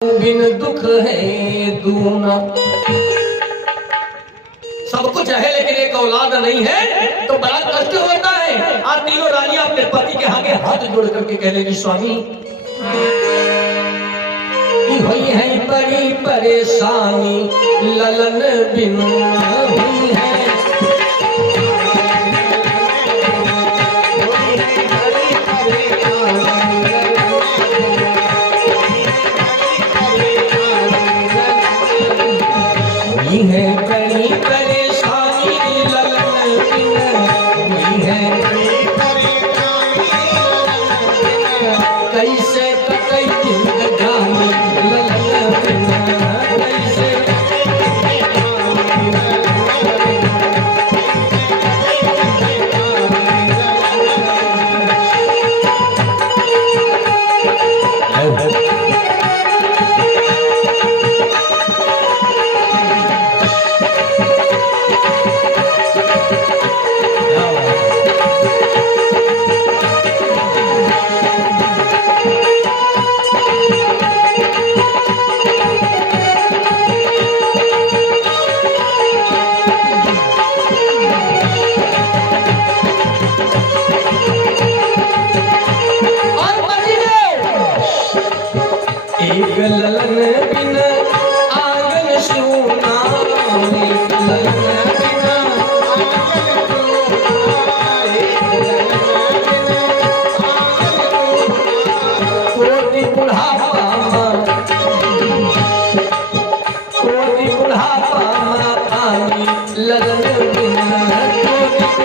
बिन दुख है दूना। सब कुछ है लेकिन एक औलाद नहीं है तो बड़ा कष्ट होता है। आज तीनों रानियां अपने पति के आगे हाथ जोड़ करके कह रही स्वामी कि हुई है बड़ी परेशानी ललन बिन हुई है। हुई है बड़ी परेशानी ललन बिन हुई है कैसे कटै जिंदगानी ललन बिन कैसे एक ललन बिन आंगन सूना। एक ललन बिन कोटि बुढ़ापा पानी ललन बिन कोटि बुढ़ापा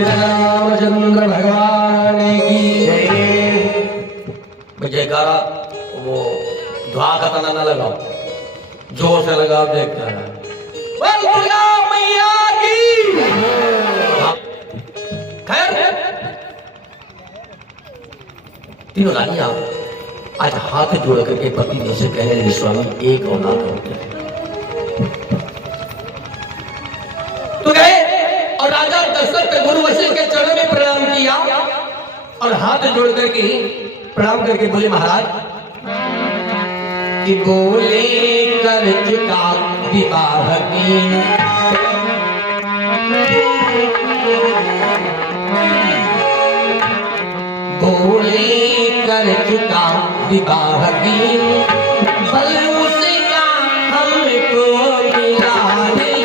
रामचंद्र भगवान की जयकारा। वो दुआ का तना न लगाओ, जोर से लगाओ, देखता है मैया की। खैर तीनों रानियां आज हाथ जोड़ करके पति देव से कह रहे स्वामी एक औलाद होते हैं तो गए और राजा दशरथ ने गुरु वशिष्ठ के चरणों में प्रणाम किया और हाथ जोड़ करके प्रणाम करके बोले महाराज कि बोले कर चुका विवाह की बोले कर चुका विवाह की बल उसका हमको मिला नहीं।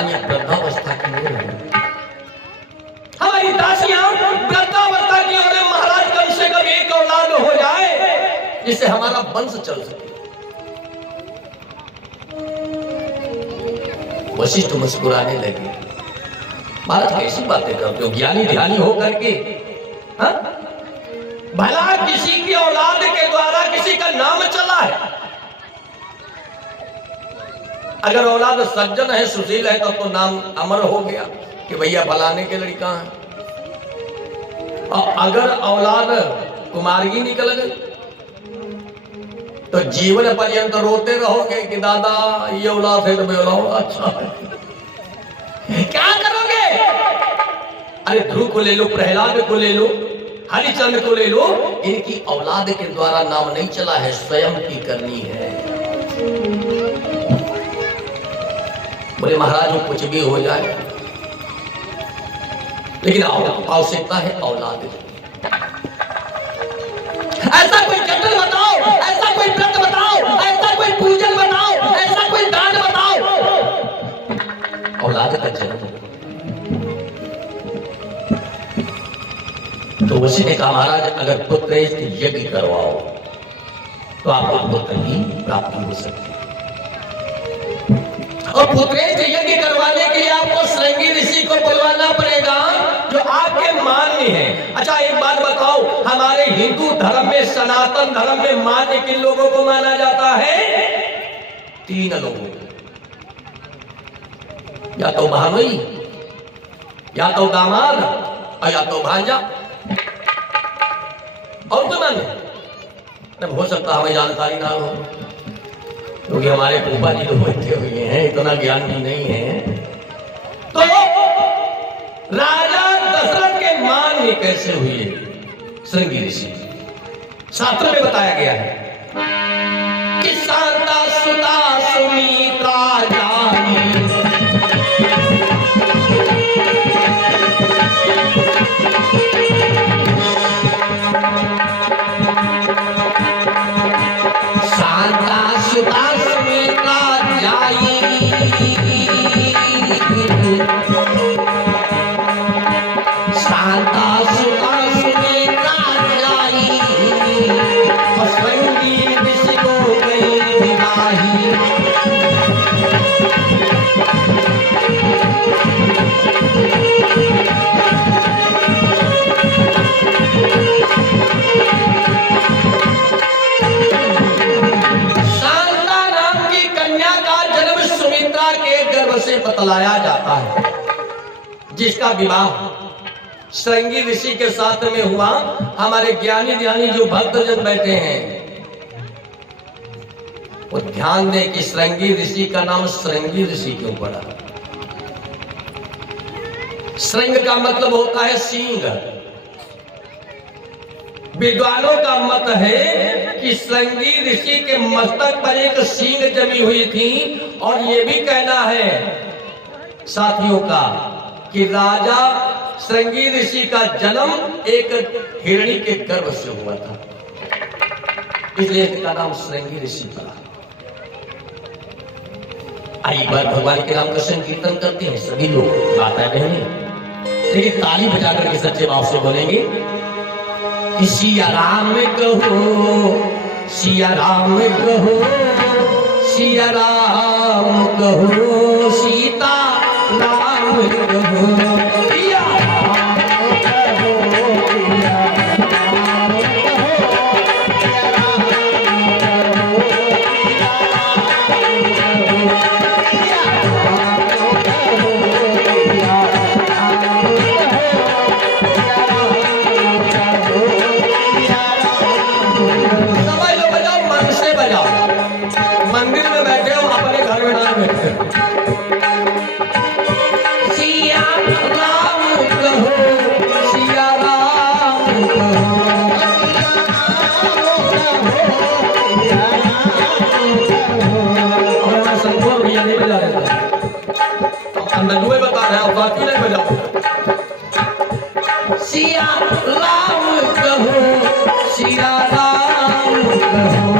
भगवान ये वृद्धावस्था की नहीं है, हमारी दासियां वृद्धावस्था की होने महाराज कम से कम एक औलाद हो जाए जिससे हमारा वंश चल सके। वशिष्ठ मुस्कुराने लगे, महाराज कैसी बातें करते हो, ज्ञानी ध्यानी हो करके, हाँ? भला किसी की औलाद के द्वारा किसी का नाम चला है, अगर औलाद सज्जन है सुशील है तो नाम अमर हो गया कि भैया फलाने के लड़का है, और अगर औलाद कुमारगी निकल गई तो जीवन पर्यंत रोते रहोगे कि दादा ये औलाद है तो मैं औलाद अच्छा है। क्या करोगे? अरे ध्रुव को ले लो, प्रहलाद को ले लो, हरिचंद्र को ले लो, इनकी औलाद के द्वारा नाम नहीं चला है, स्वयं की करनी है। बोले महाराज वो कुछ भी हो जाए लेकिन आवश्यकता है औलाद। ऐसा कोई जतन बताओ, ऐसा कोई व्रत बताओ, ऐसा कोई पूजन बताओ, ऐसा कोई दान बताओ, औलाद का जन्म। तो उसी ने कहा महाराज अगर पुत्रेष्ठ यज्ञ करवाओ तो आपको पुत्र की प्राप्ति हो सकती है, और पुत्रेष्ठ यज्ञ करवाने के लिए आपको श्रृंगी ऋषि को बुलवाना पड़ेगा जो आपके मान्य है। अच्छा एक बात बताओ, हमारे हिंदू धर्म में, सनातन धर्म में मान्य किन लोगों को माना जाता है? 3 लोगों को, या तो भानुई, या तो दामाद, और या तो भांजा। और कोई मान्य हो सकता हमें जानकारी ना हो, क्योंकि हमारे फूफा जी लोग बैठे हुए हैं, इतना ज्ञान भी नहीं है। तो राजा दशरथ के मान्य कैसे हुए श्रृंगी ऋषि? शास्त्र में बताया गया है कि शांता सुता सुमित्रा जानी, बतलाया जाता है, जिसका विवाह श्रृंगी ऋषि के साथ में हुआ। हमारे ज्ञानी ध्यानी जो भक्तजन बैठे हैं वो ध्यान दें कि श्रृंगी ऋषि का नाम श्रृंगी ऋषि क्यों पड़ा। श्रृंग का मतलब होता है सींग। विद्वानों का मत है कि श्रृंगी ऋषि के मस्तक पर एक सींग जमी हुई थी, और ये भी कहना है साथियों का कि राजा श्रृंगी ऋषि का जन्म एक हिरणी के गर्भ से हुआ था, इसलिए इसका नाम श्रृंगी ऋषि पड़ा। आई बार भगवान के नाम का संकीर्तन करते हैं सभी लोग, माता बहनें, लेकिन ताली बजाकर के सच्चे भाव से बोलेंगे कि सिया राम कहो, सिया राम कहो, सिया राम कहो, सीता राम कहो, सिया राम कहो, सिया राम मंदिर में बैठे हो, अपने घर में ना बैठे हो। सिया राम कहो, सिया राम कहो, और मैं संतोष भैया नहीं बजा रहे थे, नजुए बता रहे हैं, बाकी नहीं बजा। सिया राम कहो, सिया राम कहो,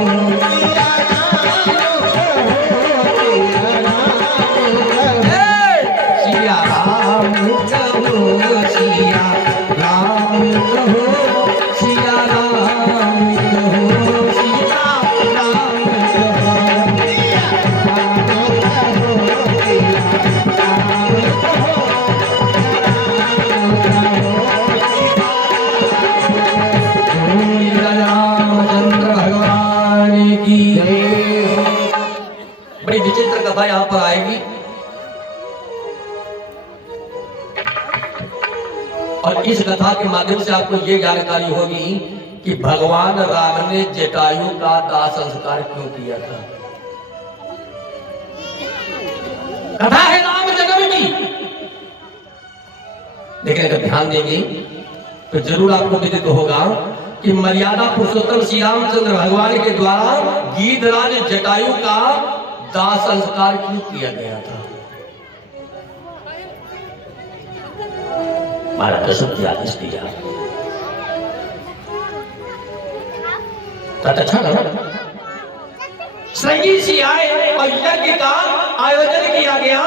कथा यहां पर आएगी और इस कथा के माध्यम से आपको यह जानकारी होगी कि भगवान राम ने जटायु का दाह संस्कार क्यों किया था। कथा है राम जन्म की, लेकिन अगर ध्यान देंगे तो जरूर आपको विदित होगा कि मर्यादा पुरुषोत्तम श्री रामचंद्र भगवान के द्वारा गीधराज जटायु का दाह संस्कार क्यों किया गया था। महाराज दशरथ की आदेश दिया अच्छा ना, संगी सी आए और यज्ञ का आयोजन किया गया।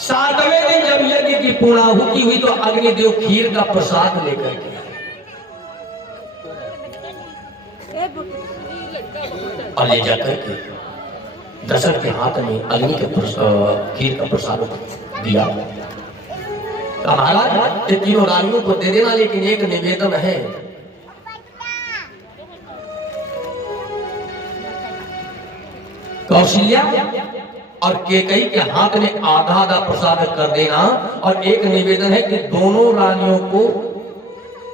7वें दिन जब यज्ञ की पूर्णाहुति हुई तो अग्निदेव खीर का प्रसाद लेकर के और ले जाकर के दशरथ के हाथ में अग्नि के खीर का प्रसाद दिया। महाराज ये तीनों रानियों को दे देना, लेकिन एक निवेदन है। कौशल्या और केकई के हाथ में आधा आधा प्रसाद कर देना और एक निवेदन है कि दोनों रानियों को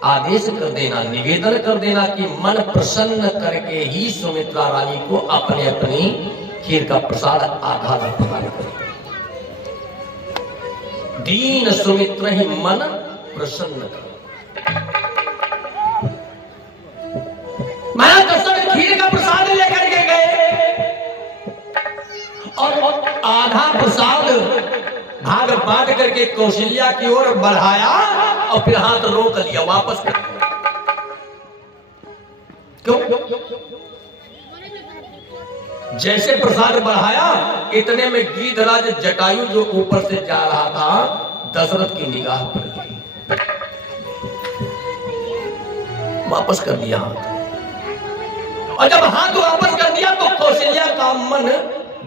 आदेश कर देना, निवेदन कर देना कि मन प्रसन्न करके ही सुमित्रा रानी को अपने अपनी खीर का प्रसाद आधा आधा प्रदान करें। दीन सुमित्र ही मन प्रसन्न कर। महाराज दशरथ खीर का प्रसाद लेकर के गए और आधा प्रसाद भाग बांट करके कौशल्या की ओर बढ़ाया और फिर हाथ रोक लिया, वापस कर दिया। क्यों? जैसे प्रसाद बढ़ाया इतने में गीधराज जटायु जो ऊपर से जा रहा था दशरथ की निगाह पड़ गई, वापस कर दिया हाथ। और जब हाथ वापस कर दिया तो कौशल्या का मन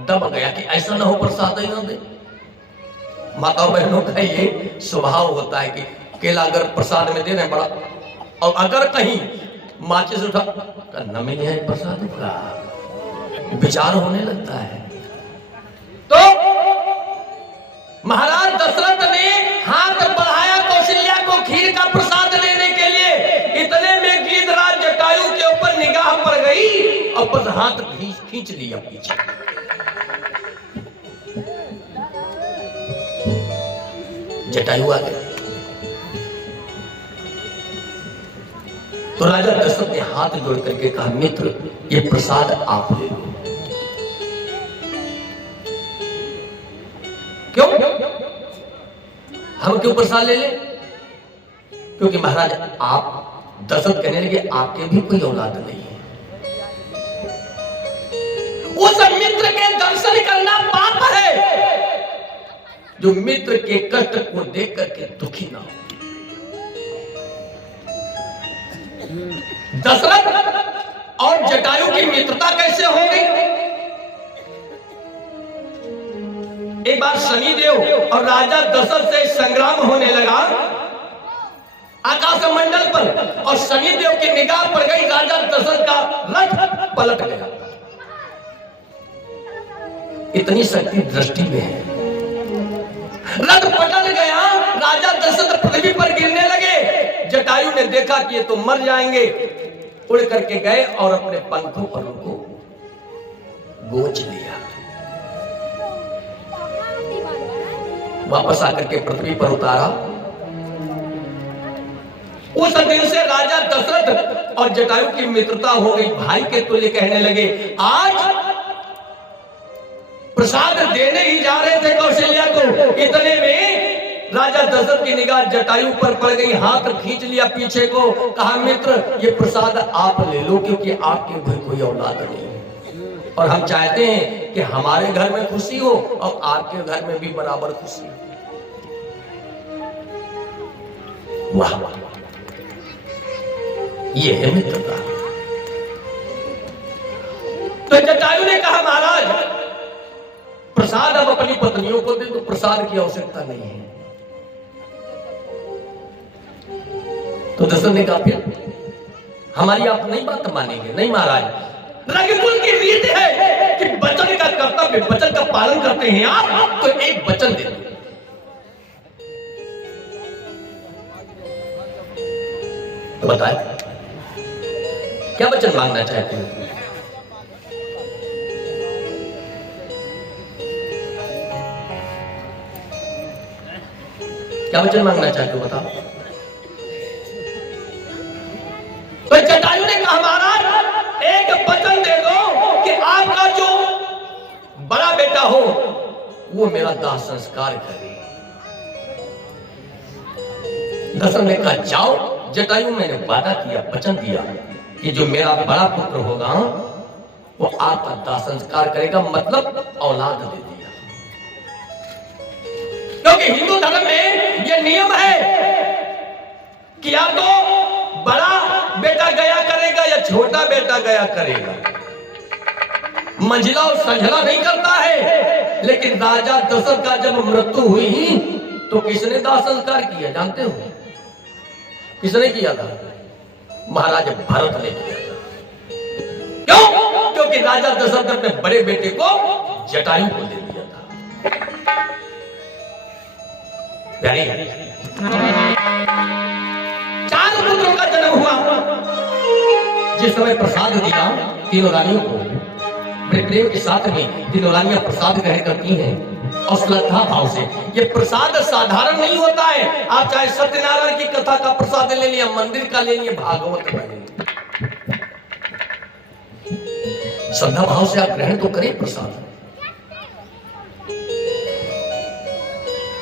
दब गया कि ऐसा ना हो प्रसाद ही ना दे। माता बहनों का ये स्वभाव होता है कि केला अगर प्रसाद में दे रहे बड़ा, और अगर कहीं माचिस उठा करना में है प्रसाद का विचार होने लगता है। तो महाराज दशरथ ने हाथ बढ़ाया कौशल्या को खीर का प्रसाद लेने के लिए, इतने में गीधराज जटायु के ऊपर निगाह पड़ गई और बस हाथ खींच लिया पीछे। जटायु आ गए तो राजा दशरथ ने हाथ जोड़ करके कहा, मित्र ये प्रसाद आप ले लो। क्यों? हम क्यों प्रसाद ले लें? क्योंकि महाराज आप दशरथ कहने लगे आपके भी कोई औलाद नहीं है। उस मित्र के दर्शन करना पाप है जो मित्र के कष्ट को देख करके दुखी ना हो। दशरथ और जटायु की मित्रता कैसे हो गई? एक बार शनिदेव और राजा दशरथ से संग्राम होने लगा आकाश मंडल पर, और शनिदेव की निगाह पड़ गई, राजा दशरथ का रथ पलट गया। इतनी शक्ति दृष्टि में है, रथ पलट गया, राजा दशरथ पृथ्वी पर गिरने लगे। जटायु ने देखा कि ये तो मर जाएंगे, उड़ करके गए और अपने पंखों पर उनको गोच लिया। वापस आकर के पृथ्वी पर उतारा। उस दिन से राजा दशरथ और जटायु की मित्रता हो गई, भाई के तुल्य कहने लगे। आज प्रसाद देने ही जा रहे थे कौशल्या को, इतने में राजा दशरथ की निगाह जटायु पर पड़ गई, हाथ खींच लिया पीछे को, कहा मित्र ये प्रसाद आप ले लो क्योंकि आपके घर कोई औलाद नहीं है और हम चाहते हैं कि हमारे घर में खुशी हो और आपके घर में भी बराबर खुशी हो। वाह वाह, ये है मित्रता। तो जटायु ने कहा महाराज प्रसाद अब अपनी पत्नियों को दे दो, प्रसाद की आवश्यकता नहीं है। तो दशरथ ने कहा फिर हमारी आप नहीं बात मानेंगे? नहीं महाराज, रघुकुल की रीत है कि वचन का कर्तव्य, वचन का पालन करते हैं आप, तो एक वचन दे दो। तो बताए क्या वचन मांगना चाहते हो? क्या वचन मांगना चाहते हो बताओ? तो जटायु ने कहा महाराज एक वचन दे दो कि आपका जो बड़ा बेटा हो वो मेरा दाह संस्कार करे। दशरथ ने कहा जाओ। जटायु मैंने वादा किया, वचन दिया कि जो मेरा बड़ा पुत्र होगा वो आपका दाह संस्कार करेगा, मतलब औलाद दे दिया। क्योंकि हिंदू धर्म में यह नियम है कि या तो बड़ा बेटा गया करेगा या छोटा बेटा गया करेगा, मंझला और संझला नहीं करता है। लेकिन राजा दशरथ का जब मृत्यु हुई तो किसने दाह संस्कार किया जानते हो? किसने किया था? महाराज भरत ने किया था। क्यों? क्योंकि राजा दशरथ अपने बड़े बेटे को जटायु को दे दिया था। यानी 4 पुत्रों का जन्म हुआ। जिस समय प्रसाद दिया तीनों रानियों को, बड़े प्रेम के साथ में तीनों रानियां प्रसाद ग्रहण करती हैं और श्रद्धा भाव से। ये प्रसाद साधारण नहीं होता है। आप चाहे सत्यनारायण की कथा का प्रसाद ले लिया, मंदिर का ले लिया, भागवत का ले लिया, श्रद्धा भाव से आप ग्रहण तो करें प्रसाद।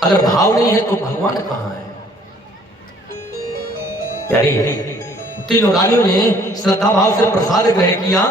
अगर भाव नहीं है तो भगवान कहां है? यानी तीनों रानियों ने श्रद्धा भाव से प्रसाद ग्रहण किया।